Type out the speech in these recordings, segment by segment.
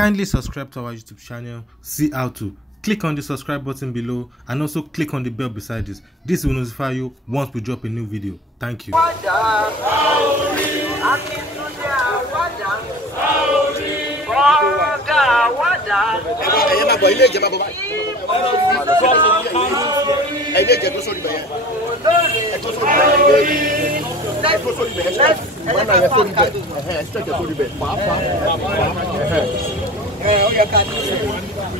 Kindly subscribe to our YouTube channel, see how to. Click on the subscribe button below and also click on the bell beside this. This will notify you once we drop a new video. Thank you.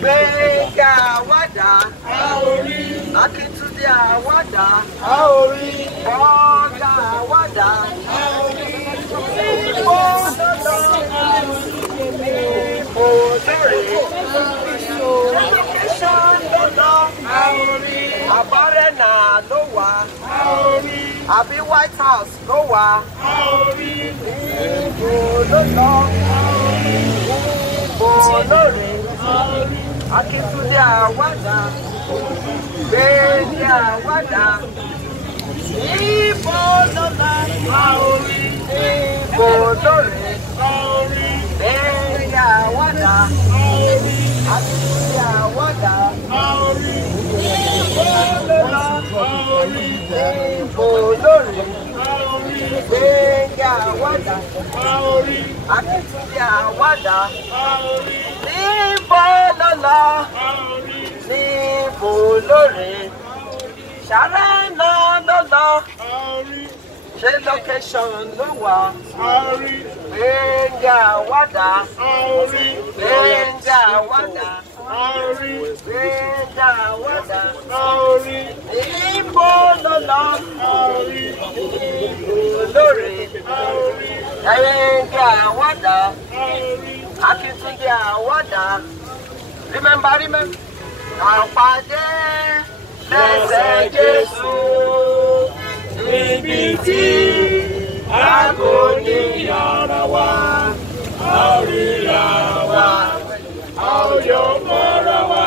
Benga wada, Akintunde wada, Bonga wada, Abarena Noah, Abi White House Noah, Akintunde wada, Benga wada, Ibo lola, Ibo lore, Benga wada, Akintunde wada, Ibo lola, Ibo lore, Benga wada, Akintunde wada, Ibo lola, Ibo lore, Sharana lola, she location lowa, Benga wada, Benga wada, Benga wada, Ibo lola, Ibo lore, Benga wada, Akintunde wada. Remember, àpàdé lẹ́sẹ̀ Jésù níbi tí a kò ní ara wa, a ó ríra wa, a ó yọ̀ mọ́ra wa,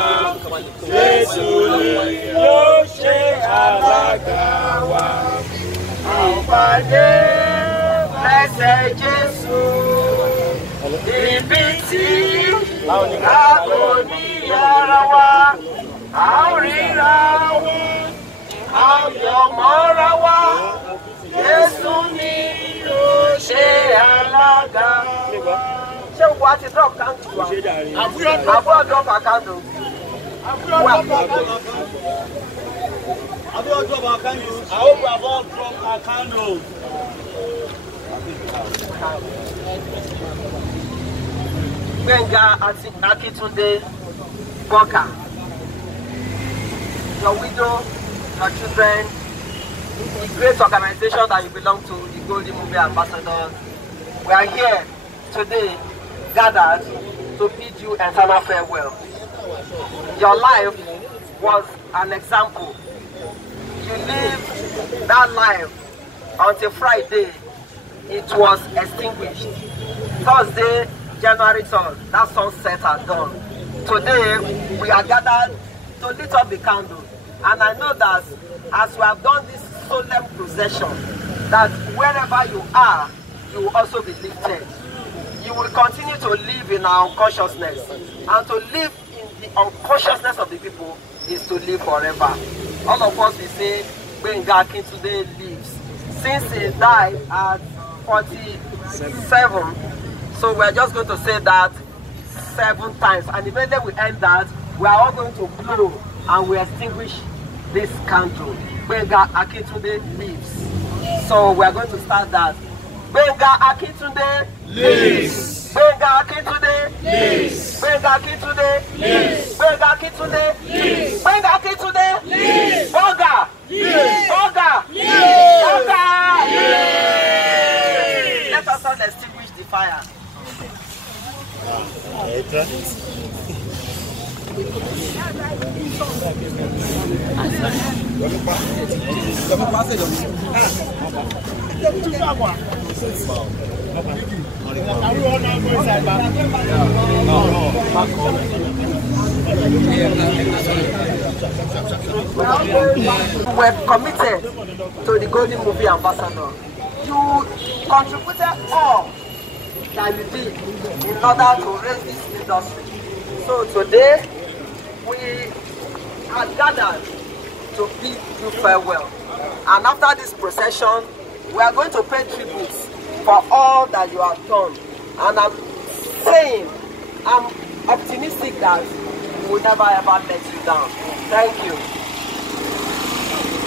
Jésù ni yóò ṣe alága wa. Àpàdé lẹ́sẹ̀ Jésù níbi tí a kò ní ara wa, a ó ríra wa, a ó yọ̀ mọ́ra wa, Jésù ni yóò ṣe alága wa. Ṣé gbogbo àti drop count wa? Àbúrò drop account o. Àbúrò drop account o. I hope we have all drop account o. Benga Akintunde Boka, your widow, your children, the great organization that you belong to, the Golden Movie Ambassadors, we are here today gathered to bid you eternal farewell. Your life was an example. You lived that life until Friday. It was extinguished. Thursday, January 3rd, that sunset had gone. Today, we are gathered to lit up the candle. And I know that as we have done this solemn procession, that wherever you are, you will also be lifted. You will continue to live in our unconsciousness. And to live in the unconsciousness of the people is to live forever. All of us will say, Benga Akintunde lives. Since he died at 47, so we're just going to say that 7 times, and immediately we end that, we are all going to blow and we extinguish this candle. Benga Akintunde lives. So we are going to start that. Benga Akintunde lives. Benga Akintunde lives. Benga Akintunde lives. Benga Akintunde lives. Benga Akintunde lives. Bonga lives. Bonga lives. Bonga lives. Let us all extinguish the fire. We're committed to the Golden Movie Ambassador. You contributed all that you did in order to raise this industry. So today, we are gathered to bid you farewell. And after this procession, we are going to pay tributes for all that you have done. And I'm optimistic that we will never ever let you down. Thank you.